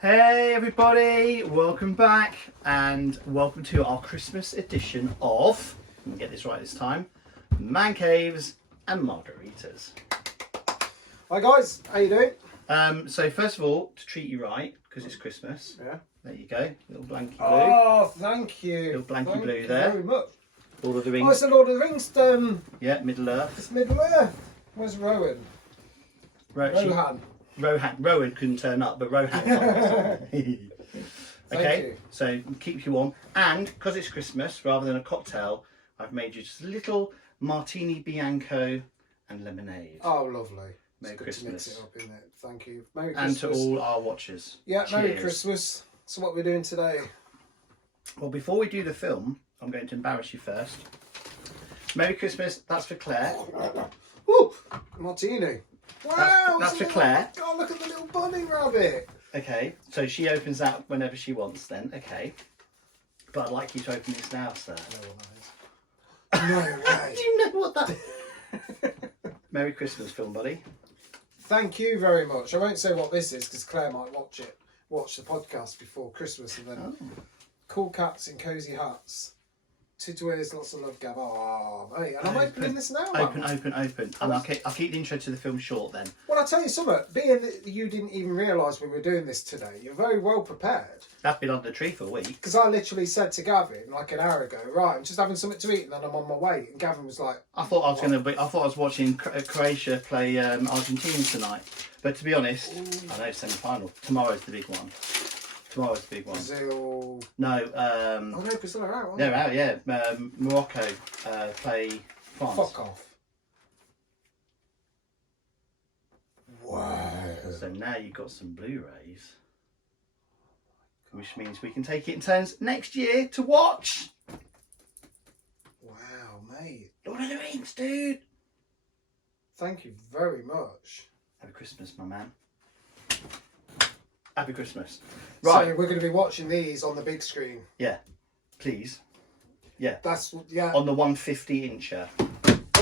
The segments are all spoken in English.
Hey everybody, welcome back and welcome to our Christmas edition of, let me get this right this time, Man Caves and Margaritas. Hi guys, how you doing? So first of all, to treat you right, because it's Christmas, Yeah. there you go, little blanky blue. Oh, thank you. Little blanky thank blue you there. very much. Lord of the Oh, Rings. it's the Lord of the Rings. Yeah, Middle Earth. It's Middle Earth. Where's Rowan? Rohan. Rowan couldn't turn up, but Rohan's on. Okay, you. so keep you warm. And because it's Christmas, rather than a cocktail, I've made you just a little martini bianco and lemonade. Oh, lovely. Merry it's good Christmas. to mix it up, isn't it? Thank you. Merry And Christmas. to all our watchers. Yeah, cheers. Merry Christmas. So what are we doing today? Well, before we do the film, I'm going to embarrass you first. Merry Christmas, that's for Claire. Woo! Martini. Wow! That's for Claire. Oh, look at the little bunny rabbit. Okay, so she opens that whenever she wants then, okay. But I'd like you to open this now, sir. I know what that is. No way. Do you know what that... Merry Christmas, film buddy. Thank you very much. I won't say what this is because Claire might watch the podcast before Christmas and then cool cats in cosy hats. To dwyz, lots of love, Gav. Oh, mate. And I'm opening this now, man. Open. And I'll keep the intro to the film short then. Well, I'll tell you something. Being that you didn't even realise we were doing this today, you're very well prepared. That's been under the tree for a week. Because I literally said to Gavin like an hour ago, right, I'm just having something to eat and then I'm on my way. And Gavin was like, I thought I was watching Croatia play Argentina tonight. But to be honest, I know semi-final. Tomorrow's the big one. Brazil. No. Oh no, Brazil are out, aren't They're out, yeah. Morocco play France. Fuck off. Wow. So now you've got some Blu-rays. Which means we can take it in turns next year to watch. Wow, mate. Lord of the Rings, dude. Thank you very much. Happy Christmas, my man. Happy Christmas. Right. So we're going to be watching these on the big screen. Yeah. Please. Yeah. That's, yeah. On the 150 incher.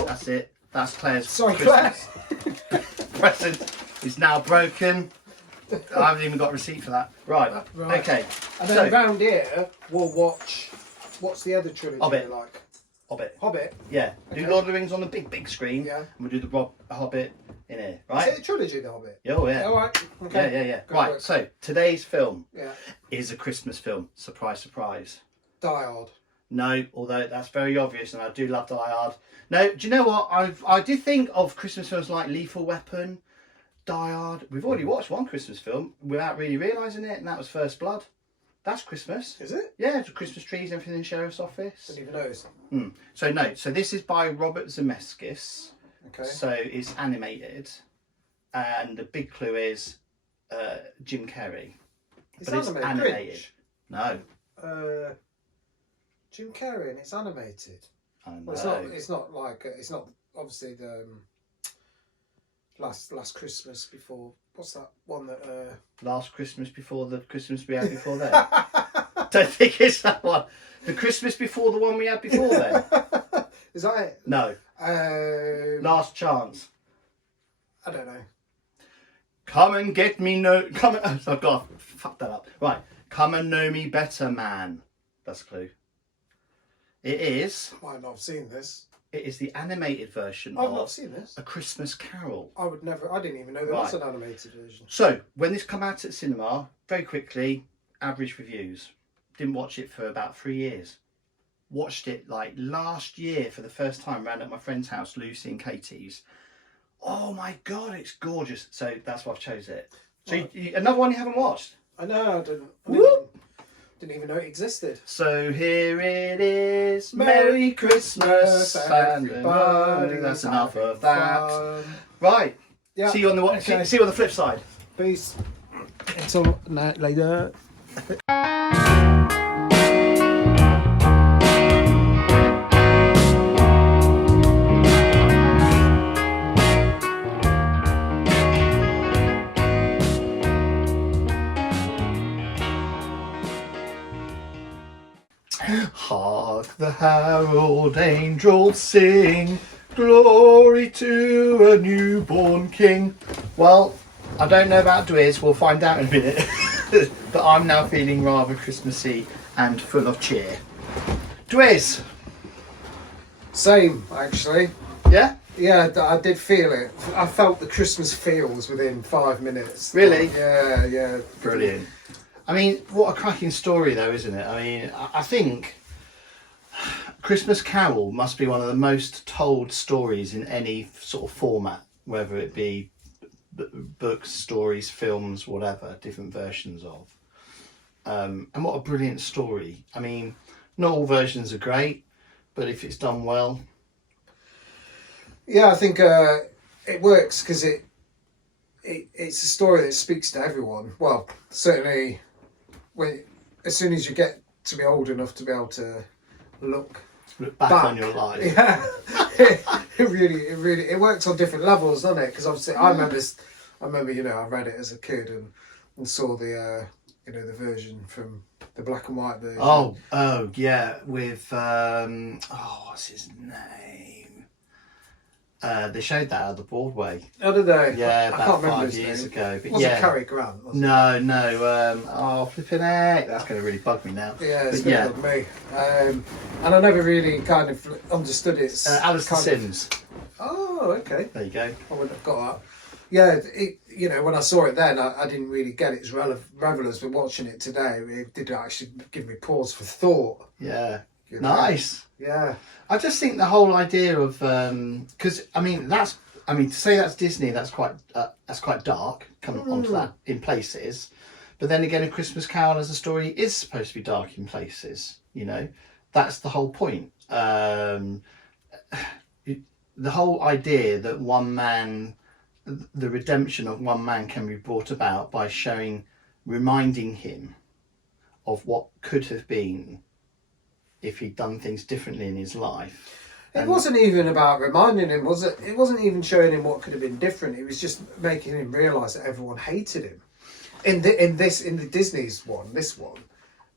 That's it. That's Claire's Sorry, Christmas present is now broken. I haven't even got a receipt for that. Right. Okay. And then round here, we'll watch, what's the other trilogy Hobbit. we like? Hobbit. Yeah. Do Okay. Lord of the Rings on the big screen. Yeah. And we'll do the Hobbit in here. Right? Is it a trilogy, the Hobbit? Oh, yeah. All right. Okay. Yeah. Good Right. work. So today's film Yeah. is a Christmas film. Surprise, surprise. Die Hard. No, although that's very obvious, and I do love Die Hard. No, do you know what? I did think of Christmas films like Lethal Weapon, Die Hard. We've already watched one Christmas film without really realising it, and that was First Blood. That's Christmas. Is it? Yeah, it's Christmas trees, everything in the sheriff's office. Didn't even notice. So no, so this is by Robert Zemeckis. Okay. So it's animated, and the big clue is Jim Carrey. It's But it's animated. No. Jim Carrey and it's animated. I know. Well, it's not like it's not obviously the last Christmas before. What's that one that? Last Christmas before the Christmas we had before then. Don't think it's that one. The Christmas before the one we had before then. Is that it? No. Last Chance. I don't know. Come and get me oh God, fuck that up. Right. Come and know me better, man. That's a clue. It is. I might not have seen this. It is the animated version I've not of seen this. A Christmas Carol. I didn't even know there was an animated version. So, when this came out at cinema, very quickly, average reviews. Didn't watch it for about 3 years. Watched it like last year for the first time, round at my friend's house, Lucy and Katie's. Oh my God, it's gorgeous. So that's why I've chose it. So Right. another one you haven't watched? I know. Didn't even know it existed. So here it is, Merry Christmas, everybody. That's enough of that. Fun. Right. Yeah. See you on the Okay. see you on the flip side. Peace. Until later. Hark the herald angels sing, glory to a newborn king. Well, I don't know about dwyz, we'll find out in a minute. but I'm now feeling rather Christmassy and full of cheer. Dwyz. Same, actually. Yeah? Yeah, I did feel it. I felt the Christmas feels within 5 minutes. Really? Yeah. Brilliant. I mean, what a cracking story though, isn't it? I mean, I think Christmas Carol must be one of the most told stories in any sort of format, whether it be books, stories, films, whatever, different versions of. And what a brilliant story. I mean, not all versions are great, but if it's done well. Yeah, I think it works because it's a story that speaks to everyone. Well, certainly as soon as you get to be old enough to be able to look back on your life. Yeah, it really works on different levels, doesn't it? Because obviously I remember I read it as a kid and saw the the version from the black and white version. Oh yeah, with what's his name? They showed that at the Broadway. Oh, did they? Yeah, I about can't remember 5 his years name. ago. But Wasn't yeah, Cary Grant? Was it? No. Flipping heck, that's going to really bug me now. Yeah, it's But going to bug me. And I never really kind of understood it. Alistair Sims. Oh, okay. There you go. I wouldn't have got that. Yeah, when I saw it then, I didn't really get it as relevant, but watching it today, it did actually give me pause for thought. Yeah. You know? Nice. Yeah. I just think the whole idea of because to say that's Disney, that's quite dark. Come onto that in places, but then again, A Christmas Carol as a story is supposed to be dark in places. You know, that's the whole point. The whole idea that one man, the redemption of one man can be brought about by reminding him of what could have been if he'd done things differently in his life. It wasn't even about reminding him, was it? It wasn't even showing him what could have been different. It was just making him realise that everyone hated him. In the Disney's one, this one,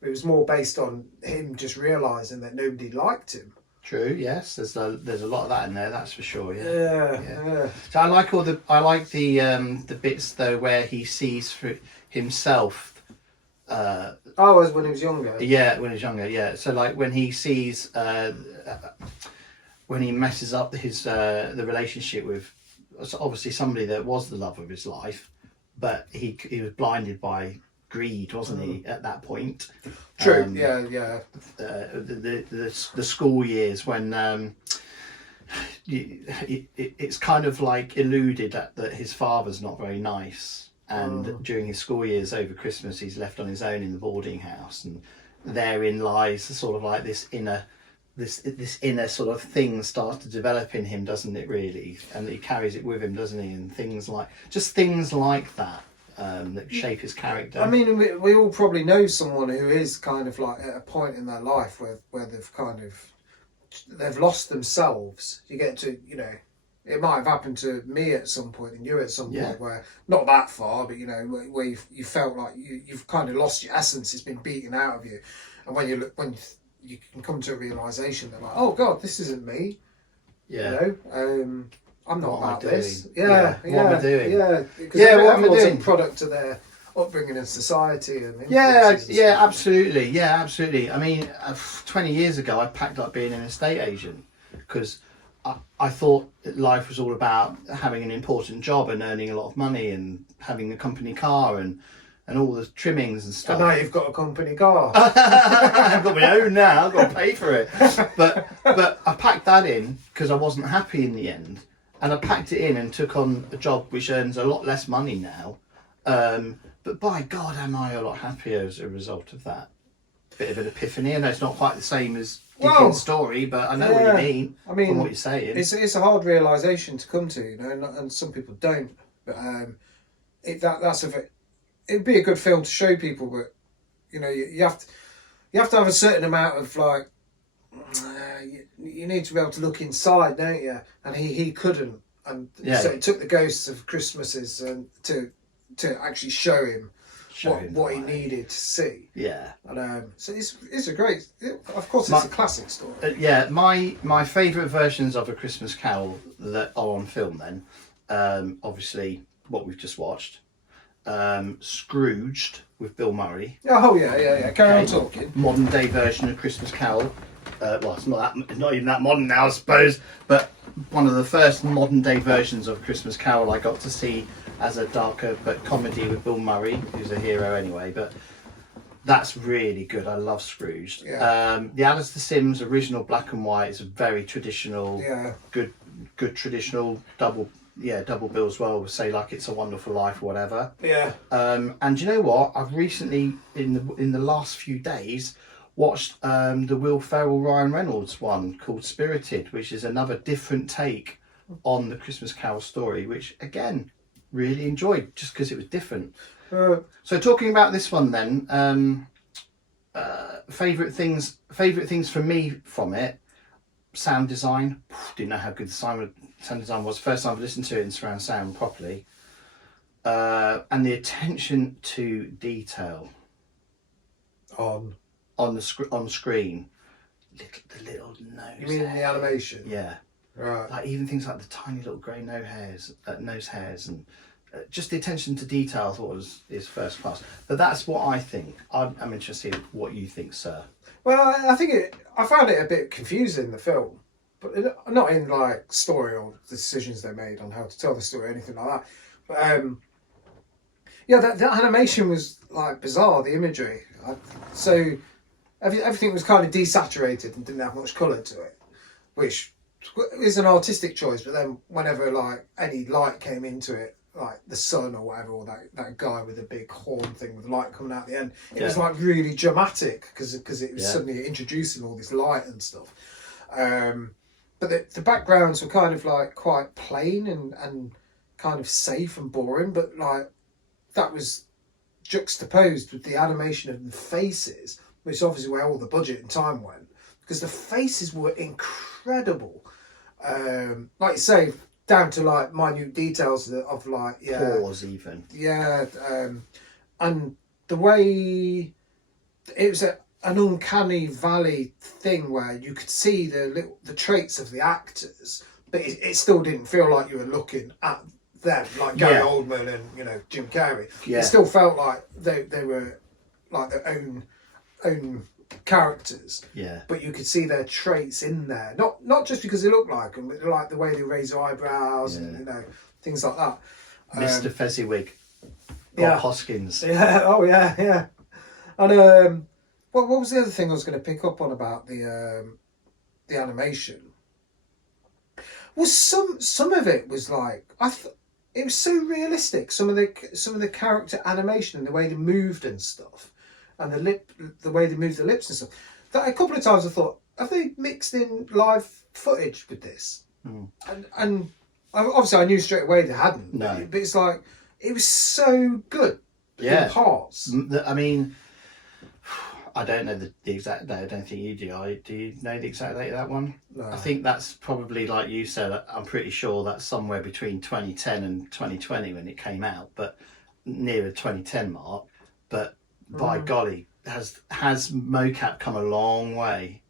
it was more based on him just realising that nobody liked him. True. Yes, there's a lot of that in there. That's for sure. Yeah. So I like the bits though where he sees for himself. As when he was younger. Yeah, when he was younger. Yeah. So like when he sees when he messes up his the relationship with obviously somebody that was the love of his life, but he was blinded by greed, wasn't he, at that point? True. Yeah. The school years when it's kind of like alluded that his father's not very nice, and during his school years over Christmas he's left on his own in the boarding house, and therein lies sort of like this inner sort of thing starts to develop in him, doesn't it, really? And he carries it with him, doesn't he? And things like that that shape his character. I mean, we all probably know someone who is kind of like at a point in their life where they've lost themselves. You get to, it might have happened to me at some point and you at some point, where not that far, but where you felt like you've kind of lost your essence. It's been beaten out of you, and when you can come to a realisation that like, oh God, this isn't me. Yeah. I'm not What am I about this. doing? What am I doing? Yeah. Because what am I everyone's doing? a product of their upbringing in society and Yeah, influences and stuff. absolutely. Yeah, absolutely. I mean, 20 years ago, I packed up being an estate agent because I thought that life was all about having an important job and earning a lot of money and having a company car and all the trimmings and stuff. And now you've got a company car. I've got my own now. I've got to pay for it. But I packed that in because I wasn't happy in the end, and I packed it in and took on a job which earns a lot less money now. But by God, am I a lot happier as a result of that? Bit of an epiphany. I know it's not quite the same as Dickens' story, but I know what you mean. I mean, from what you're saying, it's a hard realisation to come to, and some people don't. But it'd be a good film to show people, but you have to have a certain amount of like you need to be able to look inside, don't you? And he couldn't, and so it took the Ghosts of Christmases to actually show him what he needed to see. Yeah. And so it's a great. Of course, it's a classic story. My favourite versions of A Christmas Carol that are on film then, obviously what we've just watched. Scrooged with Bill Murray. Oh yeah. Carry on talking. Modern day version of Christmas Carol. Well, it's not even that modern now, I suppose. But one of the first modern day versions of Christmas Carol I got to see as a darker but comedy with Bill Murray, who's a hero anyway. But that's really good. I love Scrooged. Yeah. The Alistair Sims original black and white is a very traditional, good traditional double bill as well. Say like It's a Wonderful Life or whatever. Yeah. And you know what? I've recently in the last few days watched the Will Ferrell Ryan Reynolds one called Spirited, which is another different take on the Christmas Carol story, which again really enjoyed just because it was different. So talking about this one then, favourite things for me from it, sound design. Didn't know how good the sound design was. First time I listened to it in surround sound properly. And the attention to detail on screen. The little nose. You mean in the animation? Yeah. Right. Like even things like the tiny little grey nose hairs, and just the attention to detail I thought is first class. But that's what I think. I'm interested in what you think, sir. Well, I found it a bit confusing, the film, but not in like story or the decisions they made on how to tell the story or anything like that. But the animation was like bizarre. The imagery, so everything was kind of desaturated and didn't have much colour to it, which is an artistic choice. But then whenever like any light came into it, like the sun or whatever, or that guy with the big horn thing with the light coming out the end, it was like really dramatic because it was suddenly introducing all this light and stuff. But the backgrounds were kind of like quite plain and kind of safe and boring, but like that was juxtaposed with the animation of the faces, which is obviously where all the budget and time went, because the faces were incredible. Like you say, down to like minute details of like pause even. Yeah, and the way it was an uncanny valley thing where you could see the traits of the actors, but it still didn't feel like you were looking at them, like Gary Oldman and Jim Carrey. Yeah. It still felt like they were like their own characters. Yeah. But you could see their traits in there, not just because they look like them, but like the way they raise their eyebrows and things like that. Mr. Fezziwig, Bob Hoskins. Yeah. Oh yeah. And what was the other thing I was going to pick up on about the animation? Well, some of it was like it was so realistic. Some of the character animation and the way they moved and stuff, and the way they moved the lips and stuff. That a couple of times I thought, have they mixed in live footage with this? And obviously I knew straight away they hadn't. No. But it's like it was so good. In parts. I mean, I don't know the exact date. I don't think you do. Do you know the exact date of that one? No. I think that's probably, like you said, I'm pretty sure that's somewhere between 2010 and 2020 when it came out, but near the 2010 mark. But by golly, has mocap come a long way?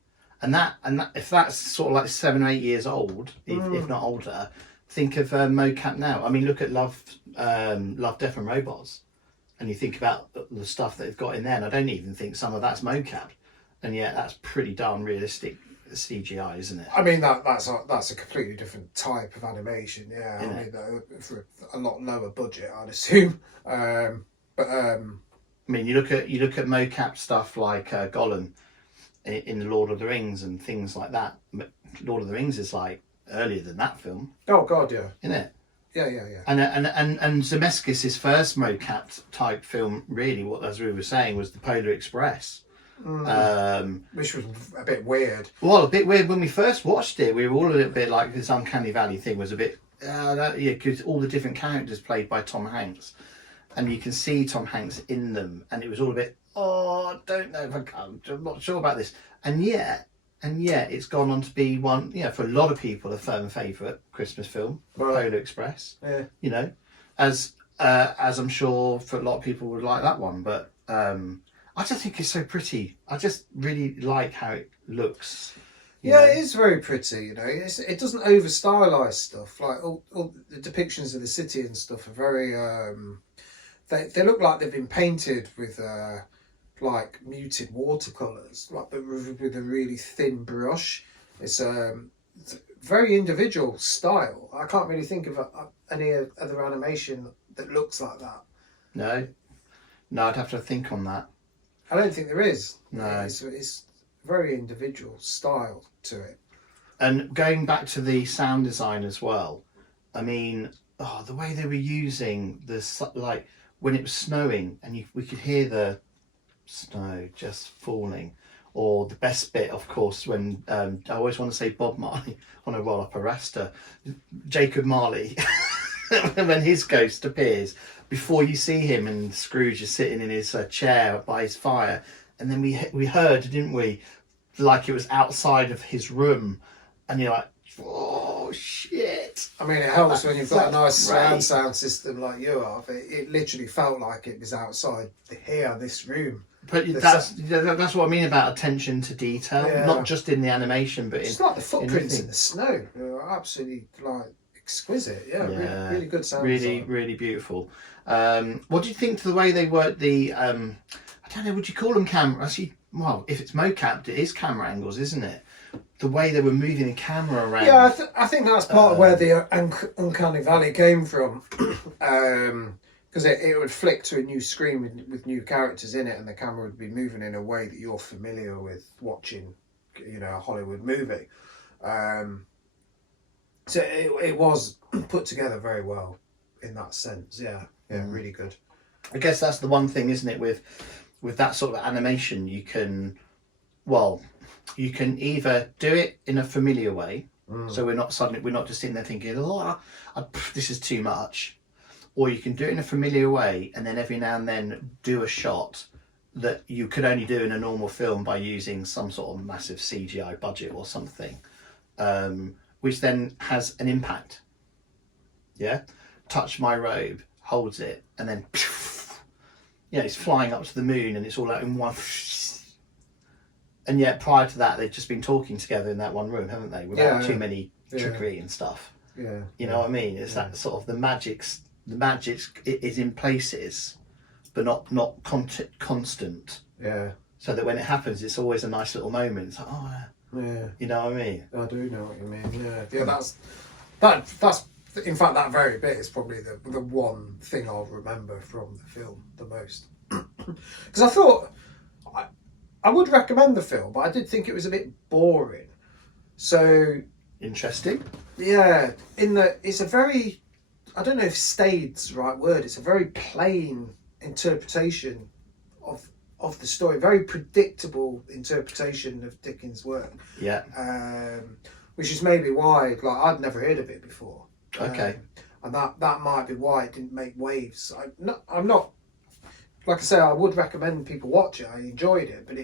And that if that's sort of like 7 or 8 years old, if not older, think of mocap now. I mean, look at Love, Death and Robots, and you think about the stuff that they've got in there, and I don't even think some of that's mocap, and yet that's pretty darn realistic CGI, isn't it? I mean that's a completely different type of animation, yeah. I mean for a lot lower budget, I'd assume. I mean, you look at mocap stuff like Gollum in the Lord of the Rings and things like that. Lord of the Rings is like earlier than that film. Oh God, yeah. Isn't it? Yeah. And Zemeckis' first mocap type film, really, what as we were saying, was the Polar Express. Which was a bit weird. Well, a bit weird when we first watched it. We were all a little bit like this uncanny valley thing was a bit, because all the different characters played by Tom Hanks, and you can see Tom Hanks in them, and it was all a bit, I don't know if I'm not sure about this, and yet it's gone on to be one, for a lot of people, a firm favourite Christmas film, Polar Express. Yeah. As I'm sure for a lot of people would like that one, but I just think it's so pretty. I just really like how it looks. It is very pretty. It doesn't over stylize stuff. Like all the depictions of the city and stuff are very they look like they've been painted with like muted watercolors, like but with a really thin brush. It's a very individual style. I can't really think of any other animation that looks like that. No, I'd have to think on that. I don't think there is. No, it's very individual style to it. And going back to the sound design as well, I mean, the way they were using this, like when it was snowing and we could hear the snow just falling, or the best bit, of course, when I always want to say Bob Marley on a roll up a rasta, Jacob Marley, when his ghost appears, before you see him and Scrooge is sitting in his chair by his fire, and then we heard, didn't we, like it was outside of his room, and you're like, oh shit. I mean, it helps when you've got a nice surround sound system like you have. It literally felt like it was outside this room. But that's what I mean about attention to detail, not just in the animation, but it's like the footprints in the snow. They're absolutely like exquisite. Yeah. Really good sound. Really beautiful. What do you think to the way they work the? I don't know. Would you call them camera? Actually, well, if it's mocap, it is camera angles, isn't it? The way they were moving the camera around. Yeah, I think that's part of where the Uncanny Valley came from. Because it would flick to a new screen with new characters in it, and the camera would be moving in a way that you're familiar with watching, a Hollywood movie. So it was put together very well in that sense. Yeah, really good. I guess that's the one thing, isn't it? With that sort of animation, you can either do it in a familiar way, so we're not just sitting there thinking, this is too much. Or you can do it in a familiar way, and then every now and then do a shot that you could only do in a normal film by using some sort of massive CGI budget or something, which then has an impact. Yeah, touch my robe, holds it, and then it's flying up to the moon, and it's all out in one. And yet, prior to that, they've just been talking together in that one room, haven't they? Without too many trickery and stuff. Yeah, you know what I mean? It's that sort of the magic is in places, but not constant. Yeah. So that when it happens, it's always a nice little moment. It's like, you know what I mean? I do know what you mean. Yeah. That's in fact that very bit is probably the one thing I'll remember from the film the most. Because I thought I would recommend the film, but I did think it was a bit boring. So interesting. Yeah, it's a very, I don't know if "stayed's" the right word. It's a very plain interpretation of the story, very predictable interpretation of Dickens' work. Yeah. Which is maybe why, like, I'd never heard of it before. Okay. And that might be why it didn't make waves. I'm not. Like I say, I would recommend people watch it. I enjoyed it, but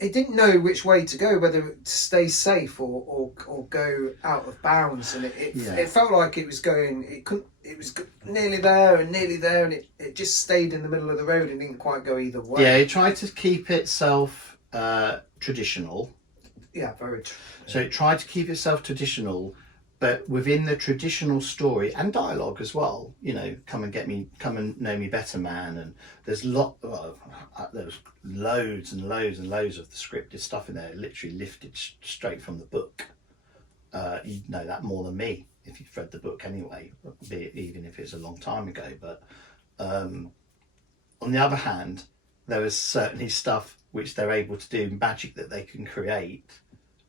it didn't know which way to go, whether to stay safe or go out of bounds, and it felt like it was going. It was nearly there, and it just stayed in the middle of the road and didn't quite go either way. Yeah, it tried to keep itself traditional. Yeah, very true. So it tried to keep itself traditional, but within the traditional story and dialogue as well, come and know me better, man. And there's there's loads and loads and loads of the scripted stuff in there, literally lifted straight from the book. You'd know that more than me if you've read the book anyway, even if it's a long time ago. But on the other hand, there is certainly stuff which they're able to do, magic that they can create,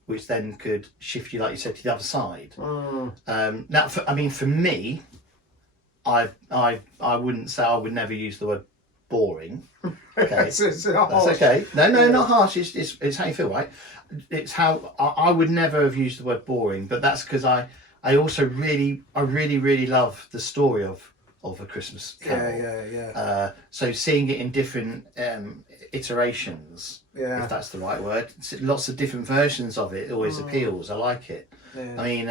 which then could shift you, like you said, to the other side. Now, for me, I wouldn't say, I would never use the word boring. Okay, it's that's okay. No, not harsh. It's how you feel, right? It's how I would never have used the word boring, but that's because I also really love the story of A Christmas Carol. Yeah. So seeing it in different iterations, if that's the right word, lots of different versions of it always appeals. I like it. I mean,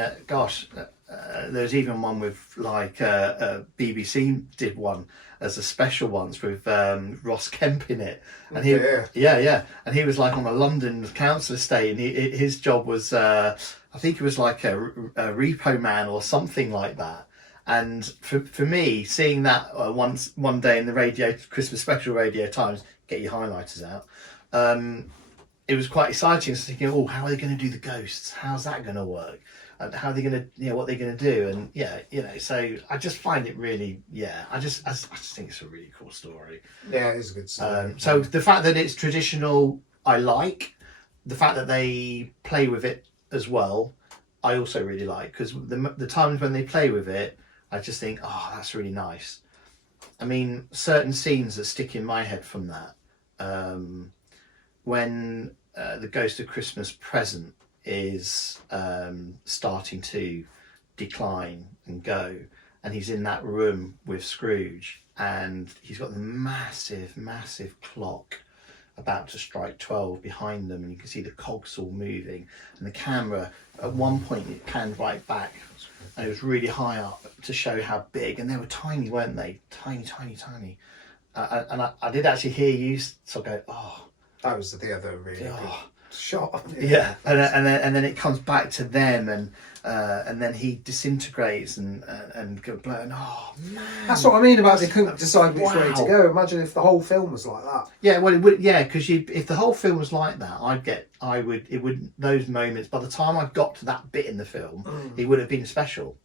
there's even one with like BBC did one as a special once with Ross Kemp in it, and he and he was like on a London council estate, and his job was I think it was like a repo man or something like that. And for me, seeing that one day in the radio Christmas special Radio Times, get your highlighters out. It was quite exciting. So thinking, oh, how are they going to do the ghosts? How's that going to work? And how are they going to, what they're going to do? And so I just find it really, I just think it's a really cool story. Yeah, it is a good story. So the fact that it's traditional, I like. The fact that they play with it as well, I also really like, because the times when they play with it, I just think, oh, that's really nice. I mean, certain scenes that stick in my head from that, when the Ghost of Christmas Present is starting to decline and go, and he's in that room with Scrooge, and he's got the massive clock about to strike 12 behind them, and you can see the cogs all moving, and the camera at one point it panned right back, and it was really high up to show how big, and they were tiny, weren't they? Tiny. And I did actually hear you sort of go, oh, that was the other really good shot. Yeah, and then it comes back to them, and then he disintegrates and go blown. Oh man, that's what I mean about they couldn't decide which way to go. Imagine if the whole film was like that. Yeah, well, it would. Yeah, because if the whole film was like that, it would those moments. By the time I got to that bit in the film, it would have been special.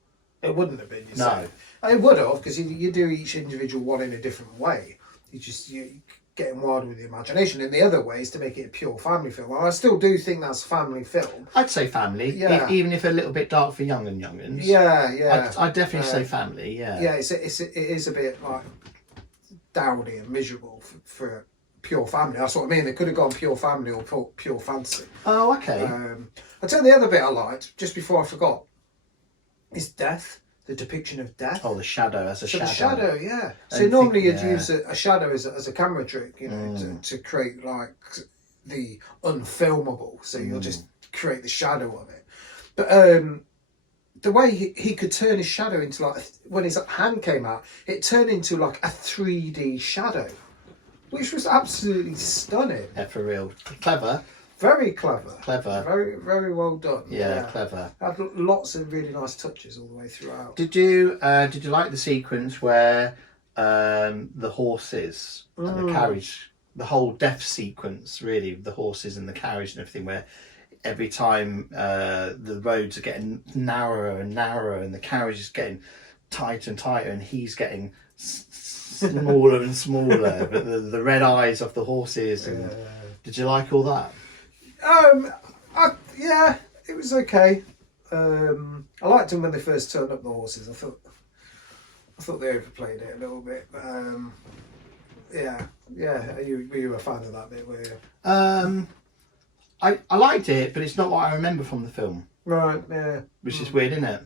It wouldn't have been. No, it would have, because you do each individual one in a different way. You getting wild with the imagination, and the other way is to make it a pure family film. And I still do think that's a family film. I'd say family, even if a little bit dark for young and young'uns. Yeah. I'd definitely say family. Yeah. Yeah, it is a bit like dowdy and miserable for pure family. That's what I mean. They could have gone pure family or pure fantasy. Oh, okay. I'll tell you the other bit I liked, just before I forgot, is death. The depiction of death. Oh, the shadow as a shadow. The shadow, yeah. So normally you'd use a shadow as a camera trick, to create like the unfilmable. So you'll just create the shadow of it. But the way he could turn his shadow into like, when his hand came out, it turned into like a 3D shadow, which was absolutely stunning. Yeah, for real. Clever. Very clever. Very, very well done. Yeah, clever. Had lots of really nice touches all the way throughout. Did you like the sequence where the horses and the carriage, the whole death sequence, really, the horses and the carriage and everything, where every time the roads are getting narrower and narrower, and the carriage is getting tighter and tighter, and he's getting smaller and smaller, but the red eyes of the horses. And did you like all that? Yeah, it was okay. I liked them when they first turned up the horses. I thought they overplayed it a little bit. But, were you a fan of that bit? Were you? I liked it, but it's not what I remember from the film. Right. Yeah. Which is weird, isn't it?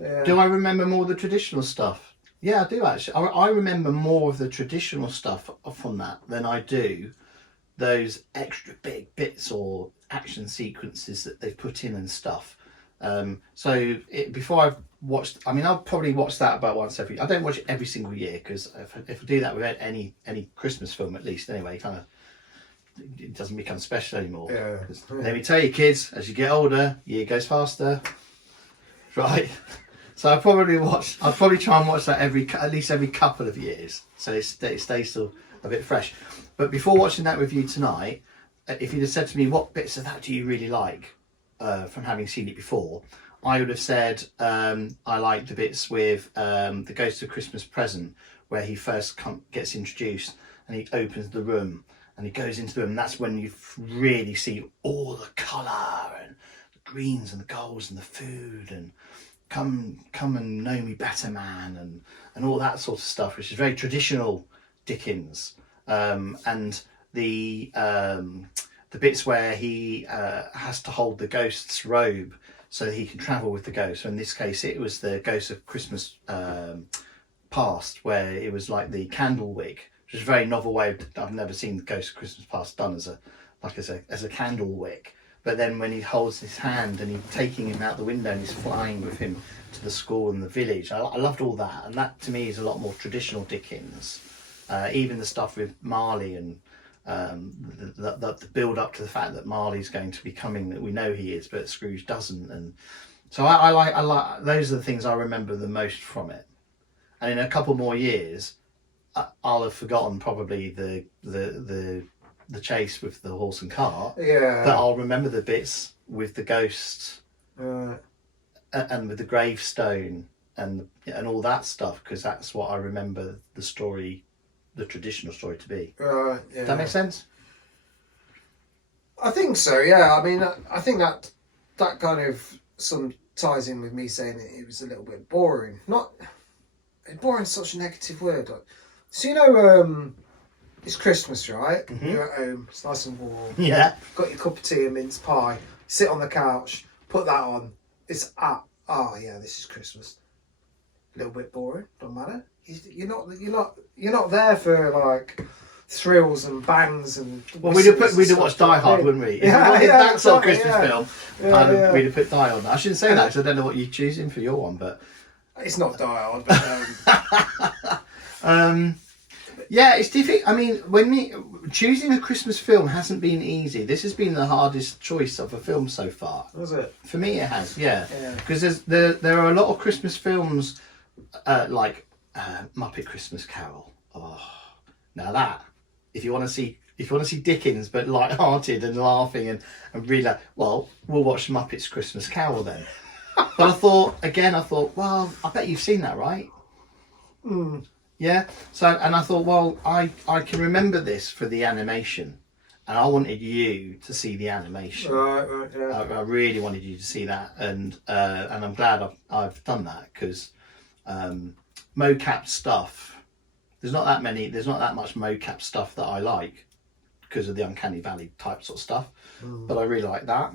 Yeah. Do I remember more of the traditional stuff? Yeah, I do actually. I remember more of the traditional stuff from that than I do those extra big bits or action sequences that they've put in and stuff. Before I've watched, I'll probably watch that about once every. I don't watch it every single year, because if I do that with any Christmas film, at least anyway, it doesn't become special anymore. Yeah. Let me tell you, kids, as you get older, year goes faster, right? So I'll probably try and watch that at least every couple of years, so it stays still a bit fresh. But before watching that with you tonight, if you'd have said to me, what bits of that do you really like, from having seen it before, I would have said I like the bits with the Ghost of Christmas Present, where he first gets introduced and he opens the room and he goes into the room, and that's when you really see all the colour and the greens and the golds and the food and come and know me better, man, and all that sort of stuff, which is very traditional Dickens. And the bits where he has to hold the ghost's robe so that he can travel with the ghost. So in this case, it was the Ghost of Christmas Past, where it was like the candle wick, which is a very novel way. I've never seen the Ghost of Christmas Past done as a candle wick. But then when he holds his hand and he's taking him out the window and he's flying with him to the school and the village, I loved all that. And that to me is a lot more traditional Dickens. Even the stuff with Marley and the build up to the fact that Marley's going to be coming, that we know he is, but Scrooge doesn't, So I like those are the things I remember the most from it. And in a couple more years, I'll have forgotten probably the chase with the horse and cart. Yeah. But I'll remember the bits with the ghosts Right. and with the gravestone and all that stuff, because that's what I remember the story, the traditional story to be. Right. Yeah. Does that make sense? I think so. Yeah. I mean, I think that kind of some ties in with me saying it was a little bit boring. Not boring, such a negative word. Like, so it's Christmas, right? Mm-hmm. You're at home. It's nice and warm. Yeah. Got your cup of tea and mince pie. Sit on the couch. Put that on. It's yeah, this is Christmas. A little bit boring. Don't matter. You're not there for like thrills and bangs and. Well, we'd have watched Die Hard, wouldn't we? If Yeah, we wanted yeah, that sort of exactly, Christmas yeah. film, Yeah. we'd have put Die on. I shouldn't say that because I don't know what you're choosing for your one, but It's not Die Hard, but yeah, it's difficult. I mean, choosing a Christmas film hasn't been easy. This has been the hardest choice of a film so far. was it? For me, it has, yeah. Yeah. Because there are a lot of Christmas films, like Muppet Christmas Carol. Oh, now that if you want to see Dickens but light-hearted and laughing and really well, we'll watch Muppets Christmas Carol then. But I thought, well, I bet you've seen that, right? Mm. Yeah. So, and I thought, well, I can remember this for the animation, and I wanted you to see the animation. Right, yeah. I really wanted you to see that, and I'm glad I've done that, because mocap stuff. There's not that much mocap stuff that I like because of the Uncanny Valley type sort of stuff, but I really like that.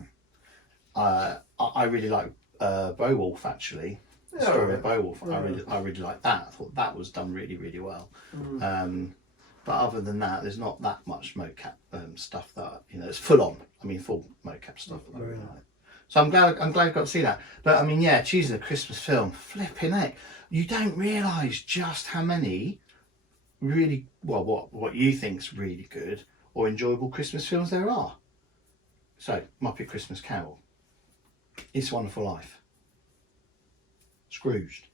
I really like Beowulf, actually. The story of Beowulf. I really like that. I thought that was done really, really well. But other than that, there's not that much mocap stuff that it's full on. I mean, full mocap stuff that I really like. So I'm glad I got to see that. But I mean, yeah, choosing a Christmas film, flipping heck, you don't realise just how many really what you think's really good or enjoyable Christmas films there are. So Muppet Christmas Carol, It's a Wonderful Life, Scrooged,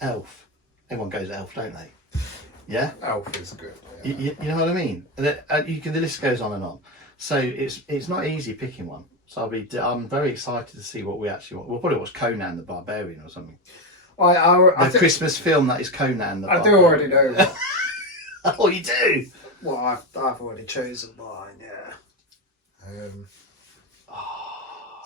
Elf. Everyone goes Elf, don't they? Yeah. Elf is good. Yeah. You know what I mean? The list goes on and on. So it's not easy picking one. So I'm very excited to see what we actually want. We'll probably watch Conan the Barbarian or something. I The think, Christmas film that is Conan the I Barbarian. do already know. What, Oh, you do? well, I've already chosen mine. Yeah.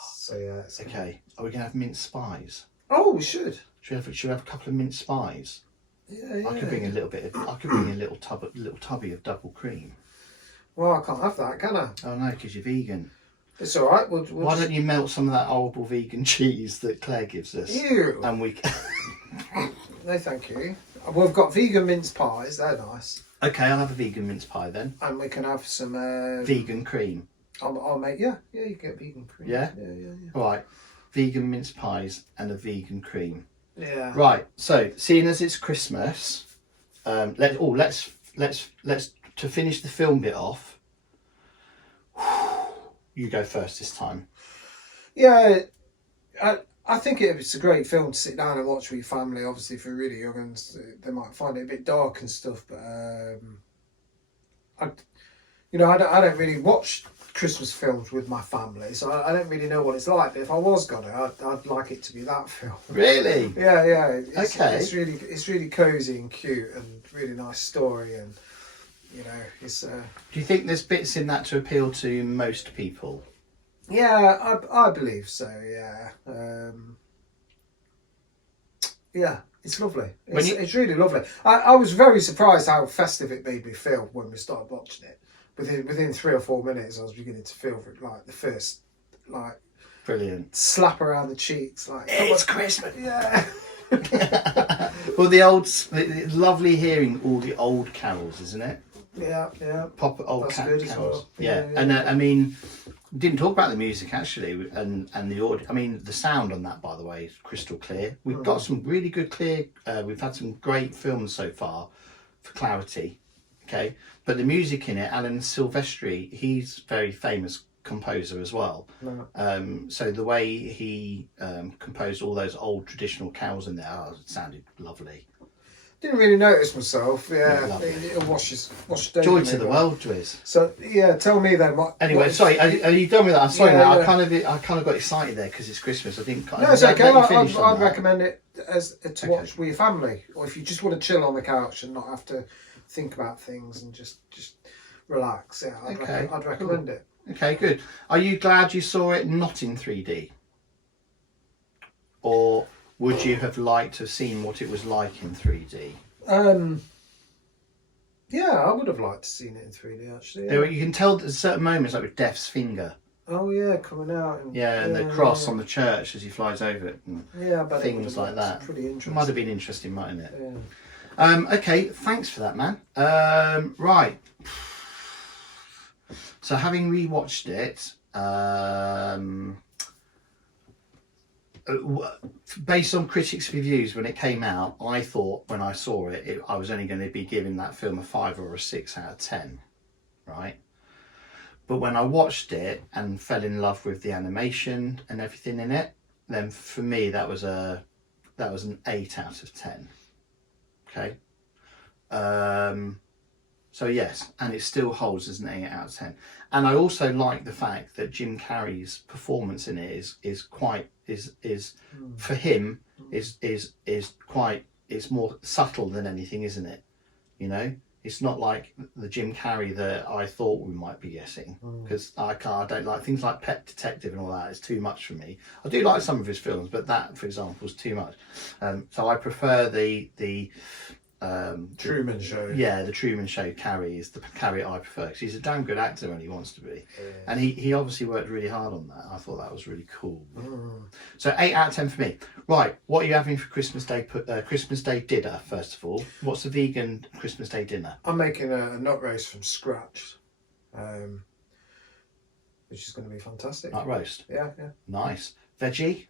So yeah. It's Okay. Are we gonna have mince pies? Oh, we should. Should we have a couple of mince pies? Yeah. I could bring a little little tubby of double cream. Well, I can't have that, can I? Oh no, because you're vegan. It's all right. We'll Why just... don't you melt some of that horrible vegan cheese that Claire gives us? Ew. And we. No, thank you. We've got vegan mince pies. They're nice. Okay, I'll have a vegan mince pie then. And we can have some Vegan cream. I'll make you can get vegan cream. Yeah? Yeah. Right. Vegan mince pies and a vegan cream. Yeah. Right. So, seeing as it's Christmas, let's to finish the film bit off. You go first this time. Yeah. I think it's a great film to sit down and watch with your family. Obviously, if you're really young, and they might find it a bit dark and stuff. But I don't really watch Christmas films with my family, so I don't really know what it's like. But if I was gonna, I'd like it to be that film. Really? Yeah. Okay. It's really cozy and cute and really nice story, and it's. Do you think there's bits in that to appeal to most people? Yeah, I believe so. Yeah. Yeah, it's lovely. It's really lovely. I was very surprised how festive it made me feel when we started watching it. Within 3 or 4 minutes, I was beginning to feel like the first Brilliant slap around the cheeks. Like it's Christmas. Yeah. Well, it's lovely hearing all the old carols, isn't it? Yeah. Pop old That's carols. good as well. Yeah. Yeah. And I mean, didn't talk about the music actually, and the audio. I mean, the sound on that, by the way, is crystal clear. We've got some really good clear. We've had some great films so far for clarity. Okay, but the music in it, Alan Silvestri, he's very famous composer as well. No. So the way he composed all those old traditional carols in there, it sounded lovely. Didn't really notice myself. Yeah, Lovely. it'll wash day. Joy to the world, dwyz. So yeah, tell me then. Anyway, sorry, are you done with that? I'm sorry, Yeah, now. yeah. I kind of got excited there because it's Christmas. I didn't. No, it's okay. Finish I'd recommend it to watch with your family, or if you just want to chill on the couch and not have to think about things and just relax. Yeah, I'd recommend it. Okay, good. Are you glad you saw it not in 3D? Or would you have liked to have seen what it was like in 3D? Yeah, I would have liked to seen it in 3D actually. Yeah. You can tell there's certain moments, like with Death's finger. Oh yeah, coming out. And the cross on the church as he flies over it. And but things like that. Pretty interesting. Might have been interesting, mightn't it? Yeah. Okay, thanks for that, man. Right. So having rewatched it, based on critics' reviews when it came out, I thought when I saw it, I was only going to be giving that film a 5 or a 6 out of 10, right? But when I watched it and fell in love with the animation and everything in it, then for me that was an 8 out of 10. Okay. So yes, and it still holds as an 8 out of 10. And I also like the fact that Jim Carrey's performance in it is for him it's more subtle than anything, isn't it? You know, it's not like the Jim Carrey that I thought we might be getting, because I don't like things like Pet Detective and all that. It's too much for me. I do like some of his films, but that, for example, is too much. So I prefer the Truman Show. Yeah, the Truman Show. Carrey is the Carrey I prefer, because he's a damn good actor when he wants to be, and he obviously worked really hard on that. I thought that was really cool. So 8 out of 10 for me. Right, what are you having for Christmas Day? Christmas Day dinner first of all. What's the vegan Christmas Day dinner? I'm making a nut roast from scratch, which is going to be fantastic. Nut roast. Yeah. Nice. Veggies.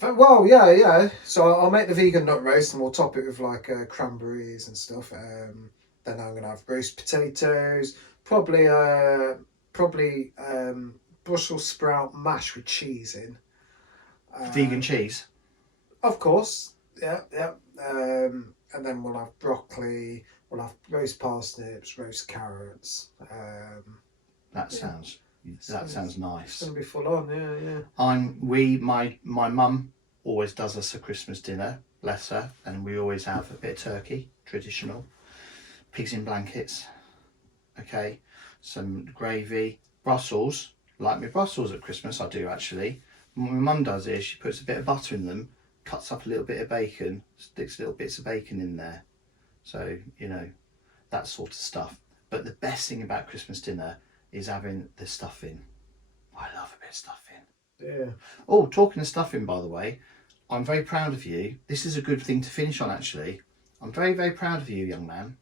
Well, yeah. So I'll make the vegan nut roast and we'll top it with like cranberries and stuff. Then I'm gonna have roast potatoes, probably Brussels sprout mash with cheese in. Vegan cheese. Of course, yeah. And then we'll have broccoli. We'll have roast parsnips, roast carrots. That sounds nice. It's gonna be full on, yeah. My mum always does us a Christmas dinner, bless her, and we always have a bit of turkey, traditional, pigs in blankets, okay, some gravy, Brussels, like my Brussels at Christmas, I do actually. What my mum does is she puts a bit of butter in them, cuts up a little bit of bacon, sticks little bits of bacon in there, so you know, that sort of stuff. But the best thing about Christmas dinner is having the stuffing. I love a bit of stuffing. Yeah. Oh, talking of stuffing, by the way, I'm very proud of you. This is a good thing to finish on, actually. I'm very, very proud of you, young man.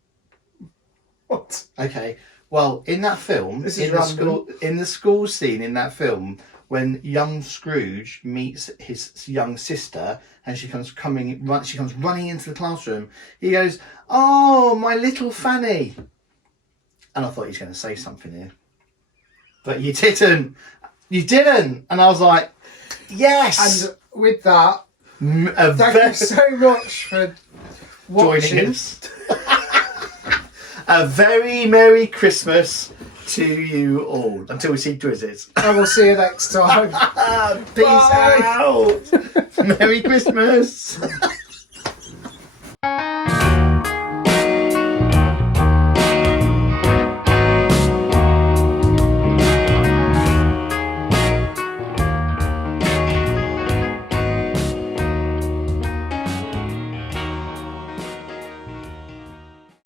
What? Okay. Well, in that film, in the school scene in that film, when young Scrooge meets his young sister and she comes running into the classroom, he goes, "Oh, my little Fanny." And I thought he was going to say something here. But you didn't. And I was like, yes. And with that, thank you so much for watching. Joining us. A very Merry Christmas to you all. Until we see Dwyz's. And we'll see you next time. Peace out. Merry Christmas.